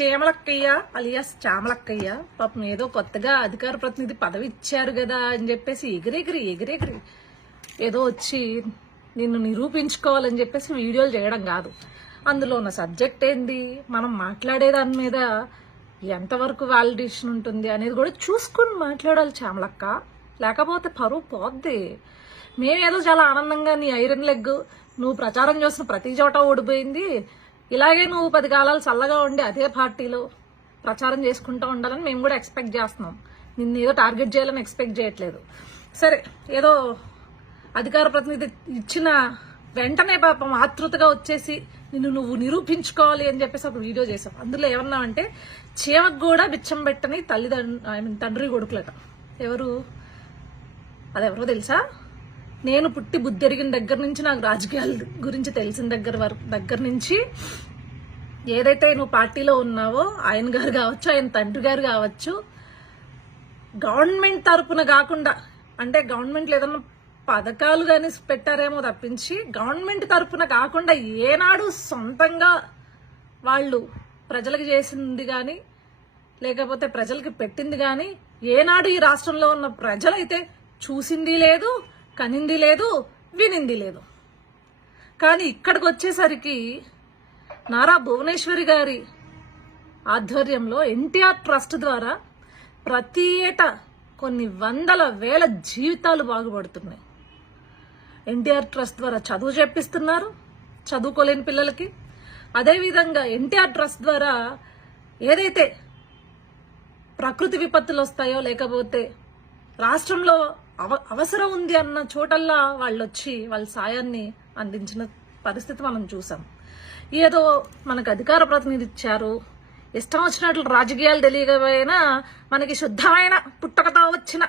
చేమలక్కయ్య alias చామలక్కయ్య. పాపం ఏదో కొత్తగా అధికార ప్రతినిధి పదవి ఇచ్చారు కదా అని చెప్పేసి ఎగిరెగిరి ఎగిరెగిరి. ఏదో వచ్చి నిన్ను నిరూపించుకోవాలని చెప్పేసి వీడియోలు చేయడం కాదు. అందులో ఉన్న సబ్జెక్ట్ ఏంది? మనం మాట్లాడే దాని మీద ఎంతవరకు వ్యాలిడేషన్ ఉంటుంది అనేది కూడా చూసుకుని మాట్లాడాలి చామలక్క. లేకపోతే పరువు పోద్ది. మేమేదో చాలా ఆనందంగా నీ ఐరన్ లెగ్ నువ్వు ప్రచారం చేసిన ప్రతి చోట ఓడిపోయింది. ఇలాగే నువ్వు పది కాలాలు చల్లగా ఉండి అదే పార్టీలో ప్రచారం చేసుకుంటూ ఉండాలని మేము కూడా ఎక్స్పెక్ట్ చేస్తున్నాం. నిన్ను ఏదో టార్గెట్ చేయాలని ఎక్స్పెక్ట్ చేయట్లేదు. సరే ఏదో అధికార ప్రతినిధి ఇచ్చిన వెంటనే పాపం ఆతృతగా వచ్చేసి నిన్ను నువ్వు నిరూపించుకోవాలి అని చెప్పేసి ఒక వీడియో చేసావు అందులో ఏమన్నా అంటే చీమకు కూడా బిచ్చం పెట్టని తల్లిదండ్రు ఐ మీన్ తండ్రి కొడుకులట. ఎవరు? అదెవరో తెలుసా? నేను పుట్టి బుద్ధెరిగిన దగ్గర నుంచి నాకు రాజకీయాల గురించి తెలిసిన దగ్గర వరకు దగ్గర నుంచి ఏదైతే నువ్వు పార్టీలో ఉన్నావో ఆయన గారు కావచ్చు ఆయన తండ్రి గారు కావచ్చు గవర్నమెంట్ తరపున కాకుండా అంటే గవర్నమెంట్లో ఏదన్నా పథకాలు కానీ పెట్టారేమో తప్పించి గవర్నమెంట్ తరపున కాకుండా ఏనాడు సొంతంగా వాళ్ళు ప్రజలకు చేసింది కానీ లేకపోతే ప్రజలకి పెట్టింది కానీ ఏనాడు ఈ రాష్ట్రంలో ఉన్న ప్రజలైతే చూసింది లేదు కనింది లేదు వినింది లేదు. కానీ ఇక్కడికి వచ్చేసరికి నారా భువనేశ్వరి గారి ఆధ్వర్యంలో ఎన్టీఆర్ ట్రస్ట్ ద్వారా ప్రతి ఏటా కొన్ని వందల వేల జీవితాలు బాగుపడుతున్నాయి. ఎన్టీఆర్ ట్రస్ట్ ద్వారా చదువు చెప్పిస్తున్నారు చదువుకోలేని పిల్లలకి. అదేవిధంగా ఎన్టీఆర్ ట్రస్ట్ ద్వారా ఏదైతే ప్రకృతి విపత్తులు వస్తాయో లేకపోతే రాష్ట్రంలో అవ అవసరం ఉంది అన్న చోటల్లా వాళ్ళు వచ్చి వాళ్ళ సాయాన్ని అందించిన పరిస్థితి మనం చూసాం. ఏదో మనకు అధికార ప్రతినిధి ఇచ్చారు. ఇష్టం వచ్చినట్లు రాజకీయాలు తెలియకపోయినా మనకి శుద్ధమైన పుట్టకతో వచ్చిన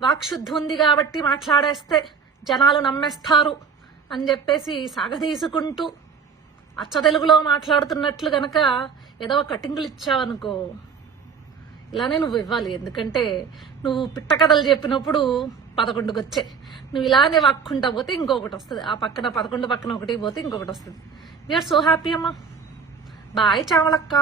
వాక్శుద్ధి ఉంది కాబట్టి మాట్లాడేస్తే జనాలు నమ్మేస్తారు అని చెప్పేసి సాగదీసుకుంటూ అచ్చ తెలుగులో మాట్లాడుతున్నట్లు గనక ఏదో కటింగులు ఇచ్చావనుకో ఇలానే నువ్వు ఇవ్వాలి. ఎందుకంటే నువ్వు పిట్ట కథలు చెప్పినప్పుడు పదకొండుకి వచ్చే నువ్వు ఇలానే వాక్కుంటా పోతే ఇంకొకటి వస్తుంది. ఆ పక్కన పదకొండు పక్కన ఒకటి పోతే ఇంకొకటి వస్తుంది. వీఆర్ సో హ్యాపీ అమ్మా. బాయ్ చామలక్క.